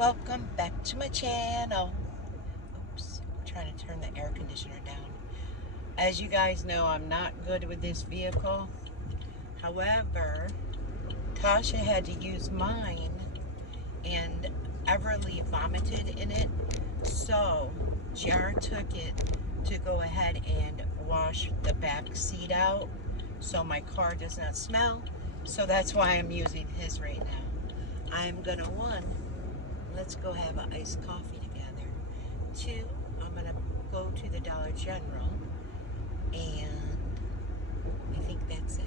Welcome back to my channel. Oops, I'm trying to turn the air conditioner down. As you guys know, I'm not good with this vehicle. However, Tasha had to use mine and Everly vomited in it. So, Jar took it to go ahead and wash the back seat out so my car does not smell. So that's why I'm using his right now. I'm gonna, let's go have an iced coffee together. 2, I'm gonna go to the Dollar General, and I think that's it.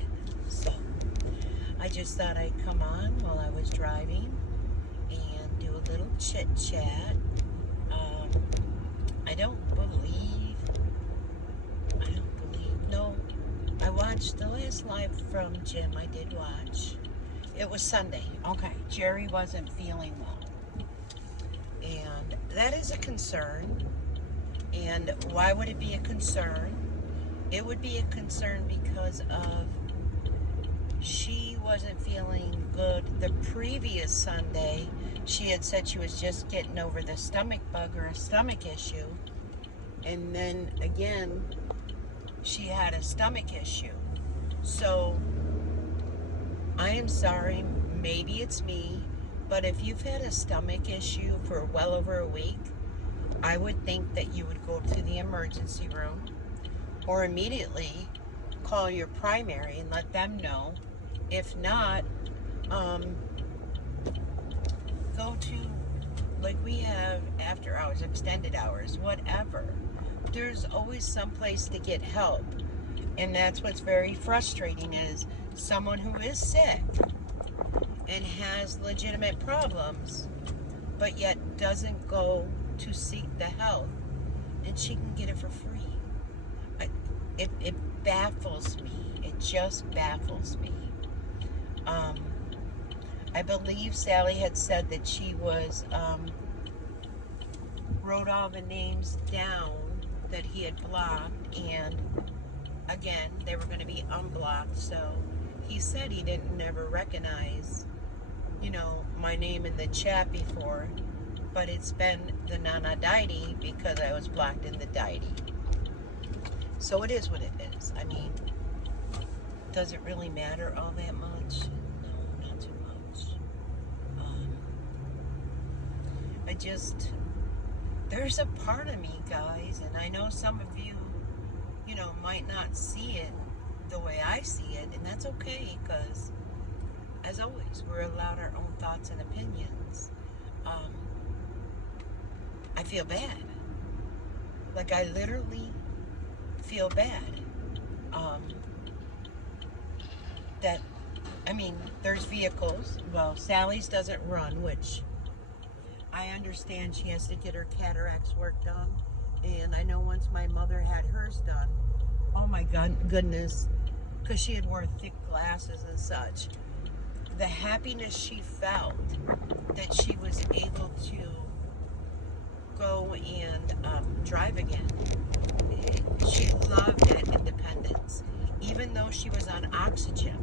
So I just thought I'd come on while I was driving and do a little chit chat. I don't believe, no, I watched the last live from Jim. I did watch. It was Sunday. Okay, Jerry wasn't feeling well. And that is a concern. And why would it be a concern? It would be a concern because of she wasn't feeling good the previous Sunday. She had said she was just getting over the stomach bug or a stomach issue. And then again, she had a stomach issue. So I am sorry, maybe it's me, but if you've had a stomach issue for well over a week, I would think that you would go to the emergency room or immediately call your primary and let them know. If not, go to, like we have after hours, extended hours, whatever. There's always some place to get help. And that's what's very frustrating is someone who is sick and has legitimate problems, but yet doesn't go to seek the help, and she can get it for free. It baffles me. It just baffles me. I believe Sally had said that she was, wrote all the names down that he had blocked, and again, they were going to be unblocked. So he said he didn't never recognize, my name in the chat before, but it's been the Nana Dy-Dee because I was blocked in the Dy-Dee. So it is what it is. I mean, does it really matter all that much? No, not too much. There's a part of me, guys, and I know some of you, might not see it the way I see it, and that's okay, because as always, we're allowed our own thoughts and opinions. I feel bad. Like, I literally feel bad. That, there's vehicles. Well, Sally's doesn't run, which I understand she has to get her cataracts work done. And I know once my mother had hers done, oh my goodness, because she had worn thick glasses and such, the happiness she felt that she was able to go and drive again. She loved that independence. Even though she was on oxygen,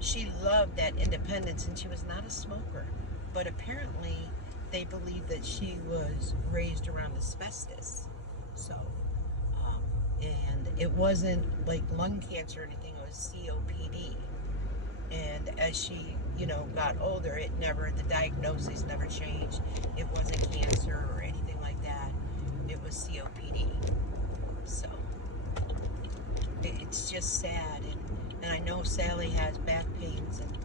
she loved that independence, and she was not a smoker. But apparently, they believe that she was raised around asbestos. So, and it wasn't like lung cancer or anything, it was COPD. And as she, got older, the diagnosis never changed. It wasn't cancer or anything like that. It was COPD. So, it's just sad. And I know Sally has back pains, and,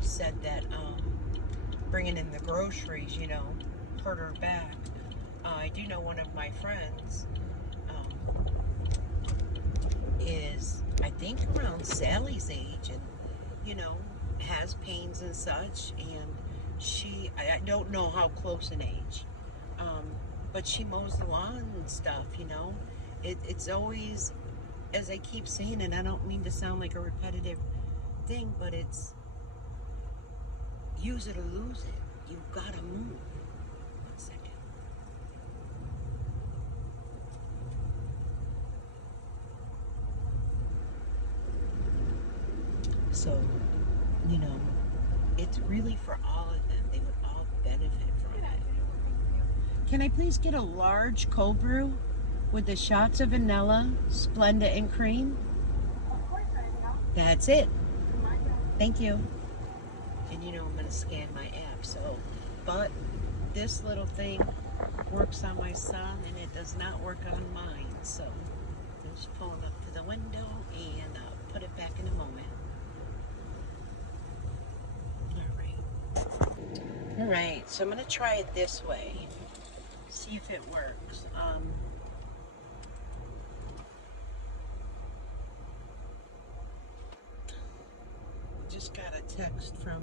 said that, bringing in the groceries, hurt her back. I do know one of my friends is, I think, around Sally's age, and, has pains and such, and I don't know how close in age, but she mows the lawn and stuff, It's always, as I keep saying, and I don't mean to sound like a repetitive thing, but it's use it or lose it. You've got to move. 1 second. So, it's really for all of them. They would all benefit from it. Can I please get a large cold brew with the shots of vanilla, Splenda, and cream? That's it. Thank you. And you know I'm going to scan my app, so, but this little thing works on my son and it does not work on mine, so I'll just pull him up to the window and I'll put it back in a moment. Alright, so I'm going to try it this way, see if it works. Just got a text from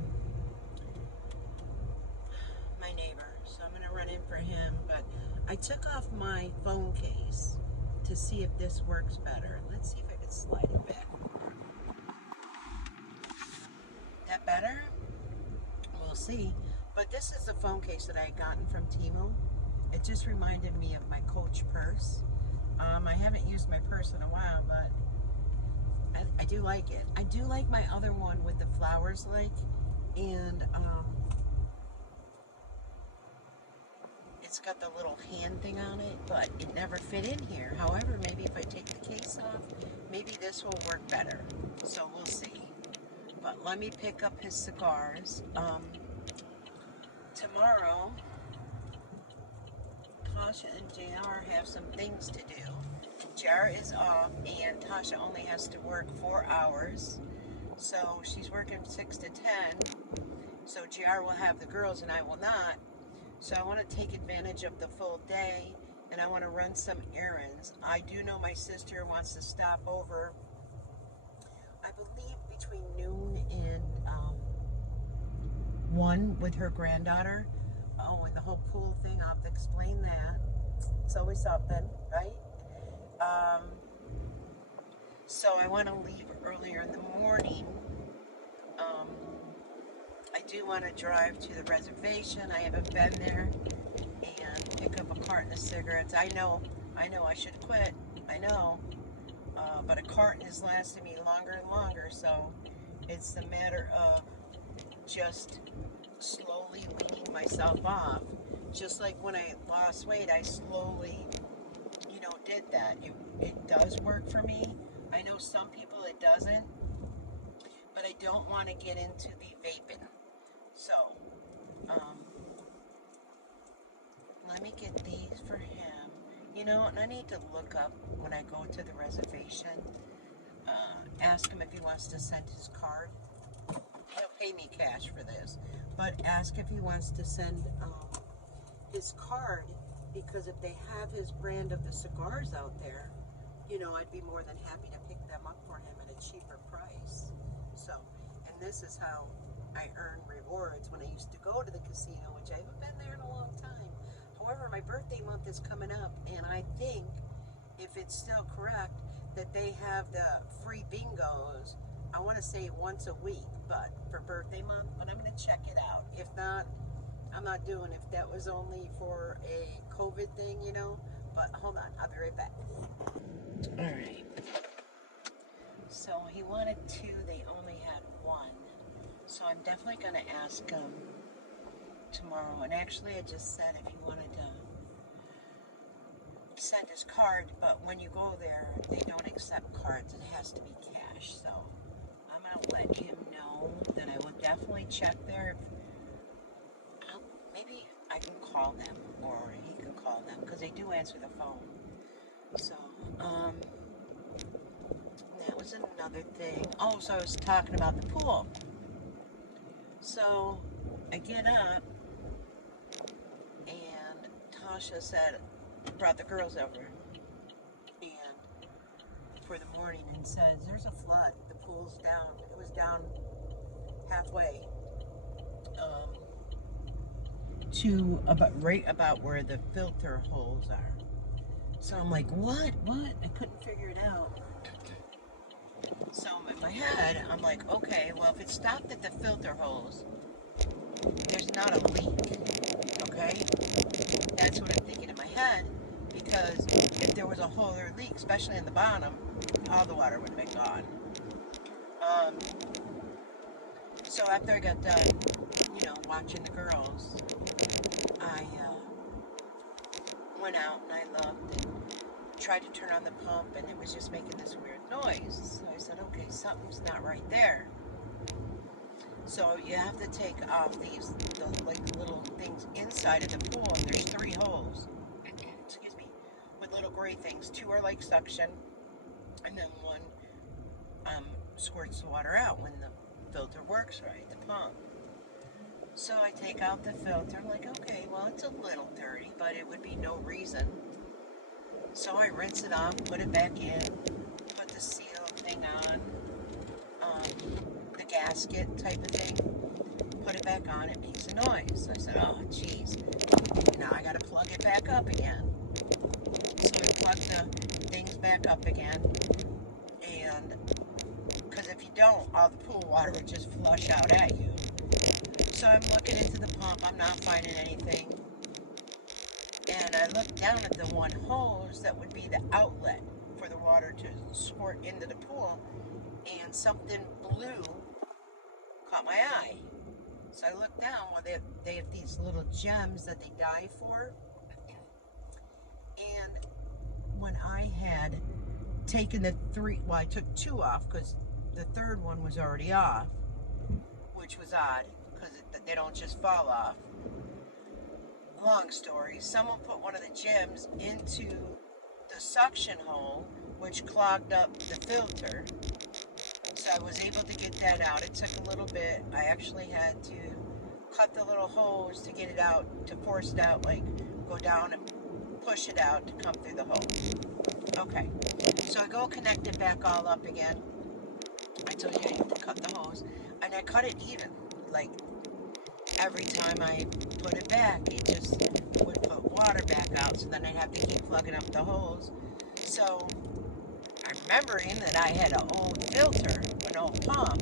my neighbor, so I'm going to run in for him, but I took off my phone case to see if this works better. Let's see if I can slide it back. That better? We'll see. But this is the phone case that I had gotten from Temu. It just reminded me of my Coach purse. I haven't used my purse in a while, but I do like it. I do like my other one with the flowers, and it's got the little hand thing on it, but it never fit in here. However, maybe if I take the case off, maybe this will work better. So we'll see. But let me pick up his cigars. Tomorrow, Tasha and JR have some things to do. JR is off and Tasha only has to work 4 hours. So she's working 6 to 10. So JR will have the girls and I will not. So I want to take advantage of the full day and I want to run some errands. I do know my sister wants to stop over, I believe between noon and 1 with her granddaughter. Oh, and the whole pool thing, I'll have to explain that. It's always something, right? So I want to leave earlier in the morning. I do want to drive to the reservation. I haven't been there, and pick up a carton of cigarettes. I know I should quit. I know. But a carton is lasting me longer and longer, so it's a matter of just slowly weaning myself off. Just like when I lost weight, I slowly, did that. It does work for me. I know some people it doesn't, but I don't want to get into the vaping. So, let me get these for him. And I need to look up when I go to the reservation, ask him if he wants to send his card. He'll pay me cash for this, but ask if he wants to send his card, because if they have his brand of the cigars out there, I'd be more than happy to pick them up for him at a cheaper price. So, and this is how I earn rewards when I used to go to the casino, which I haven't been there in a long time. However, my birthday month is coming up, and I think, if it's still correct, that they have the free bingos, I want to say once a week, but for birthday month, but I'm going to check it out. If not, I'm not doing it. If that was only for a COVID thing, but hold on, I'll be right back. All right. So he wanted 2, they only had 1. So I'm definitely going to ask him tomorrow. And actually, I just said if he wanted to send his card, but when you go there, they don't accept cards. It has to be cash. So I'm going to let him know that I will definitely check there. Maybe I can call them, or he can call them, because they do answer the phone. So, that was another thing. Oh, so I was talking about the pool. So, I get up, and Tasha brought the girls over, and for the morning, and says, there's a flood. The pool's down. It was down halfway, to right about where the filter holes are. So I'm like, what? I couldn't figure it out. So in my head, I'm like, okay, well, if it stopped at the filter holes, there's not a leak, okay? That's what I'm thinking in my head, because if there was a hole or leak, especially in the bottom, all the water would have been gone. So after I got done watching the girls, I went out and I looked and tried to turn on the pump, and it was just making this weird noise. So I said, okay, something's not right there. So you have to take off the little things inside of the pool, and there's 3 holes, excuse me, with little gray things. 2 are like suction, and then 1 squirts the water out when the filter works right, the pump. So I take out the filter, I'm like, okay, well, it's a little dirty, but it would be no reason. So I rinse it off, put it back in, put the seal thing on, the gasket type of thing, put it back on, it makes a noise. I said, oh, geez, now I gotta plug it back up again. So I plug the things back up again, and because if you don't, all the pool water would just flush out at you. So I'm looking into the pump, I'm not finding anything. And I look down at the 1 hose that would be the outlet for the water to squirt into the pool, and something blue caught my eye. So I look down, well, they have these little gems that they dye for. And when I had taken the 3, well, I took 2 off because the 3rd one was already off, which was odd because they don't just fall off. Long story, someone put one of the gems into the suction hole, which clogged up the filter. So I was able to get that out. It took a little bit. I actually had to cut the little hose to get it out, to force it out, like go down and push it out to come through the hole. Okay, so I go connect it back all up again. I told you I had to cut the hose, and I cut it even. Like every time I put it back, it just would put water back out, so then I'd have to keep plugging up the hose. So I'm remembering that I had an old filter, an old pump,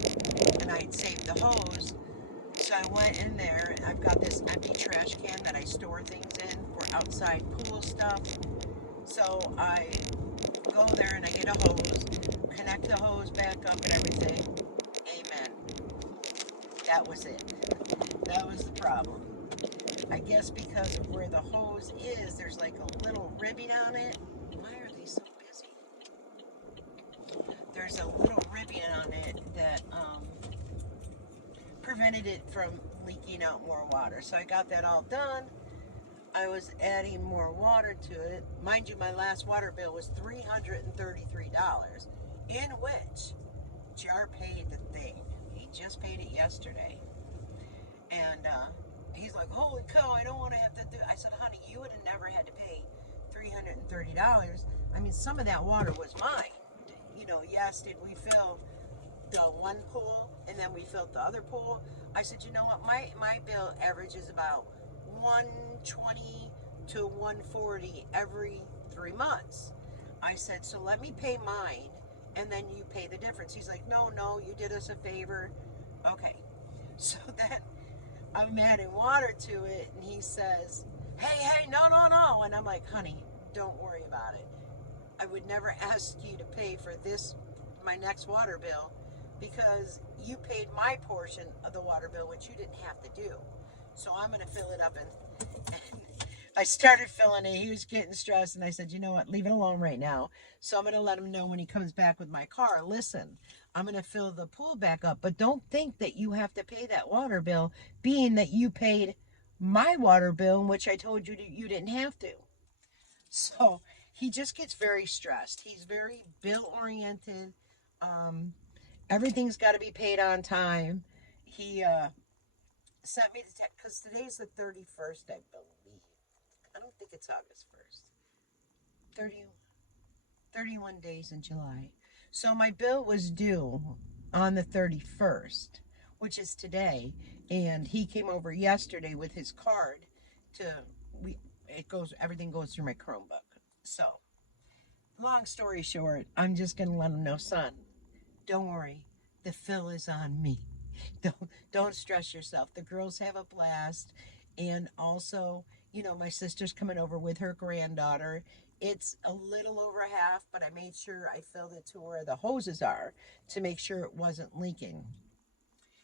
and I'd saved the hose. So I went in there, and I've got this empty trash can that I store things in for outside pool stuff. So I go there and I get a hose, connect the hose back up and everything. Amen. That was it. That was the problem. I guess because of where the hose is, there's like a little ribbing on it. Why are they so busy? There's a little ribbing on it that prevented it from leaking out more water. So I got that all done. I was adding more water to it. Mind you, my last water bill was $333, in which Jar paid the thing. He just paid it yesterday. And he's like, holy cow, I don't want to have to do it. I said, honey, you would have never had to pay $330. I mean, some of that water was mine. You know, yes, did we fill the 1 pool and then we filled the other pool? I said, you know what, my bill averages about $120 to $140 every 3 months. I said, so let me pay mine and then you pay the difference. He's like, no, you did us a favor. Okay, so then I'm adding water to it, and he says, hey, no, and I'm like, honey, don't worry about it. I would never ask you to pay for this, my next water bill, because you paid my portion of the water bill, which you didn't have to do. So I'm going to fill it up, and I started filling it. He was getting stressed, and I said, you know what, leave it alone right now. So I'm going to let him know when he comes back with my car, listen, I'm going to fill the pool back up, but don't think that you have to pay that water bill, being that you paid my water bill, which I told you you didn't have to. So he just gets very stressed. He's very bill-oriented. Everything's got to be paid on time. He sent me the text, because today's the 31st, I believe. I don't think it's August 1st. 31 days in July. So my bill was due on the 31st, which is today, and he came over yesterday with his card to everything goes through my Chromebook. So, long story short, I'm just going to let him know, son, don't worry, the fill is on me. Don't stress yourself. The girls have a blast, and also, you know, my sister's coming over with her granddaughter. It's a little over half, but I made sure I filled it to where the hoses are to make sure it wasn't leaking.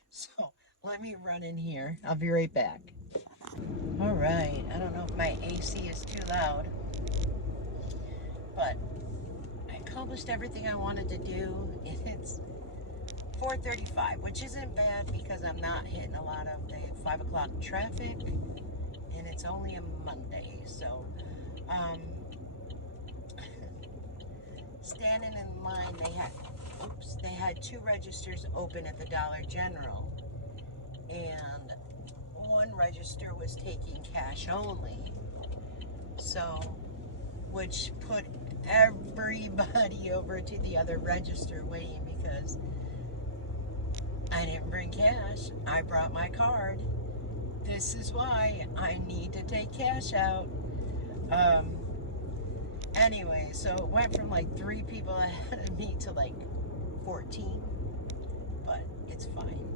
So Let me run in here. I'll be right back. All right. I don't know if my AC is too loud, but I accomplished everything I wanted to do. It's 4:35, which isn't bad because I'm not hitting a lot of the 5 o'clock traffic, and it's only a Monday. So, standing in line, they had 2 registers open at the Dollar General, and one register was taking cash only. So, which put everybody over to the other register waiting because I didn't bring cash. I brought my card. This is why I need to take cash out. Anyway, so it went from like 3 people ahead of me to like 14, but it's fine.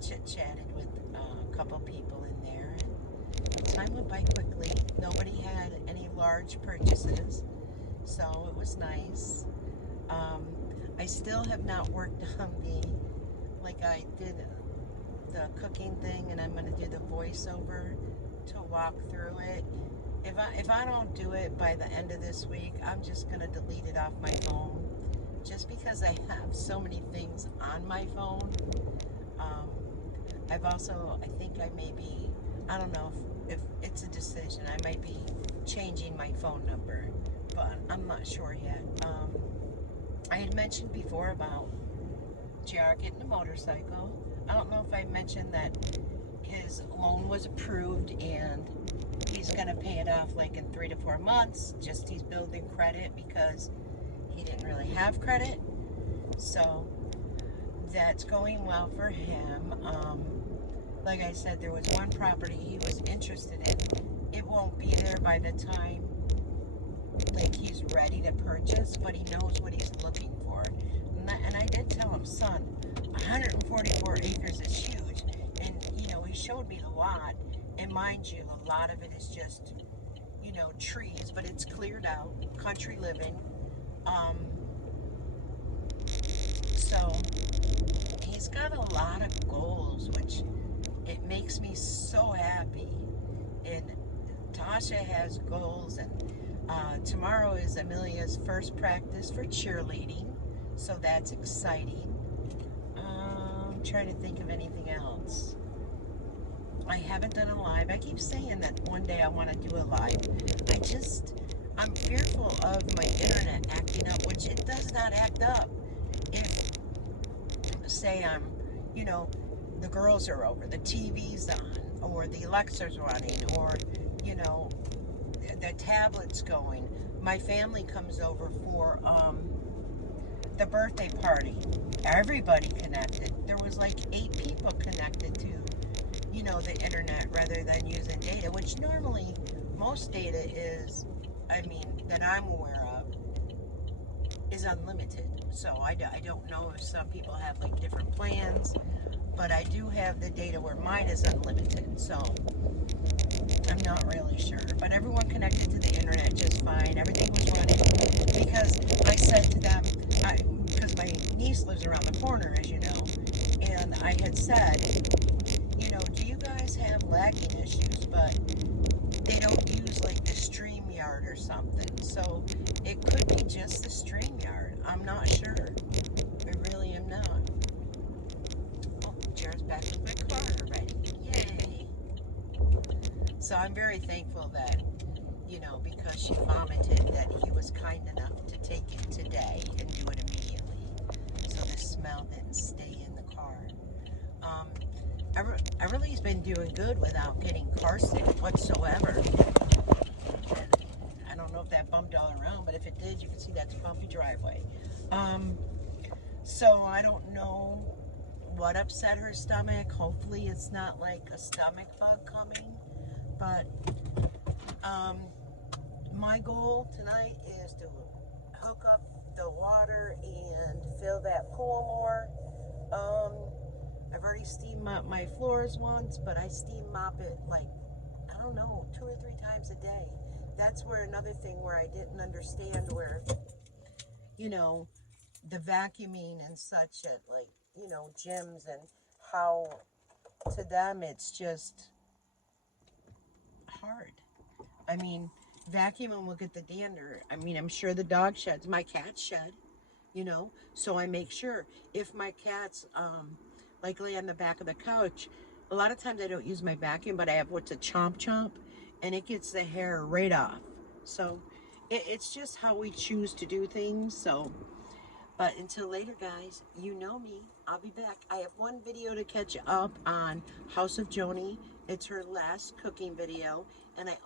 Chit-chatted with a couple people in there. Time went by quickly. Nobody had any large purchases, so it was nice. I still have not worked on like I did the cooking thing, and I'm going to do the voiceover to walk through it. If I don't do it by the end of this week, I'm just going to delete it off my phone, just because I have so many things on my phone. I've also, I think I may be, I don't know if it's a decision, I might be changing my phone number, but I'm not sure yet. I had mentioned before about JR getting a motorcycle. I don't know if I mentioned that his loan was approved and he's going to pay it off like in 3 to 4 months. Just he's building credit because he didn't really have credit. So that's going well for him. Like I said, there was one property he was interested in. It won't be there by the time like he's ready to purchase, but he knows what he's looking for. And I did tell him, son, 144 acres is huge. And, he showed me the lot. And mind you, a lot of it is just, trees, but it's cleared out, country living. So he's got a lot of goals, which it makes me so happy. And Tasha has goals, and tomorrow is Amelia's first practice for cheerleading, so that's exciting. I'm trying to think of anything else. I haven't done a live. I keep saying that one day I want to do a live. I'm fearful of my internet acting up, which it does not act up. If, say the girls are over, the TV's on, or the Alexa's running, or, the tablet's going. My family comes over for the birthday party. Everybody connected. There was like 8 people connected to, the internet rather than using data, which normally most data is, that I'm aware of, is unlimited. So I don't know if some people have like different plans, but I do have the data where mine is unlimited. So I'm not really sure, but everyone connected to the internet just fine. Everything was running because I said to them, because my niece lives around the corner, as you know, and I had said, do you guys have lagging issues? But they don't use like the StreamYard or something, so it could be just the StreamYard. I'm not sure. I really am not. Oh, Jared's back with my car already. Yay! So I'm very thankful that, because she vomited, that he was kind enough to take it today and do it immediately, so the smell didn't stay in the car. Everly's been doing good without getting car sick whatsoever. And I don't know if that bumped all around, but if it did, you can see that's a bumpy driveway. So I don't know what upset her stomach. Hopefully it's not like a stomach bug coming. But my goal tonight is to hook up the water and fill that pool more. I've already steam mopped my floors once, but I steam mop it like, I don't know, 2 or 3 times a day. That's where another thing where I didn't understand where, the vacuuming and such at like, gyms, and how to them it's just hard. I mean, vacuum and look at the dander. I mean, I'm sure the dog sheds. My cats shed, you know, so I make sure if my cats like lay on the back of the couch, a lot of times I don't use my vacuum, but I have what's a chomp chomp, and it gets the hair right off. So it's just how we choose to do things. So but until later, guys, you know me. I'll be back. I have one video to catch up on House of Joni. It's her last cooking video. And I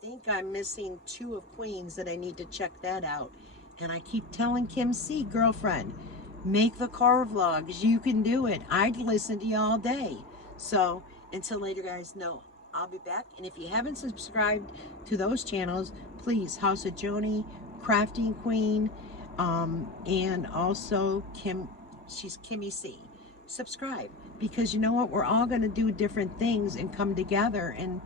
think I'm missing 2 of Queens that I need to check that out. And I keep telling Kim C, girlfriend, make the car vlogs. You can do it. I'd listen to you all day. So until later, guys, no, I'll be back. And if you haven't subscribed to those channels, please, House of Joni, Crafting Queen, and also she's Kimmy C. Subscribe, because you know what? We're all going to do different things and come together, and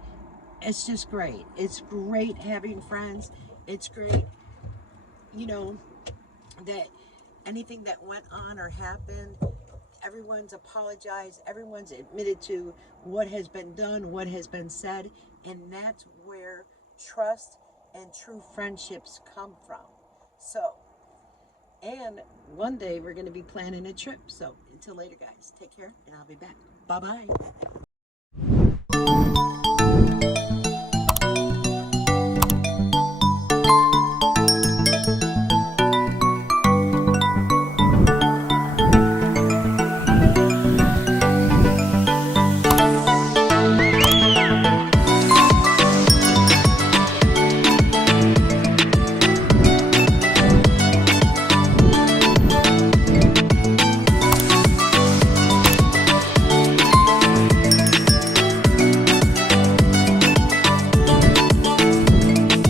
it's just great. It's great having friends. It's great, you know, that anything that went on or happened, everyone's apologized, everyone's admitted to what has been done, what has been said, and that's where trust and true friendships come from. So, and one day we're going to be planning a trip. So until later, guys, take care, and I'll be back. Bye-bye.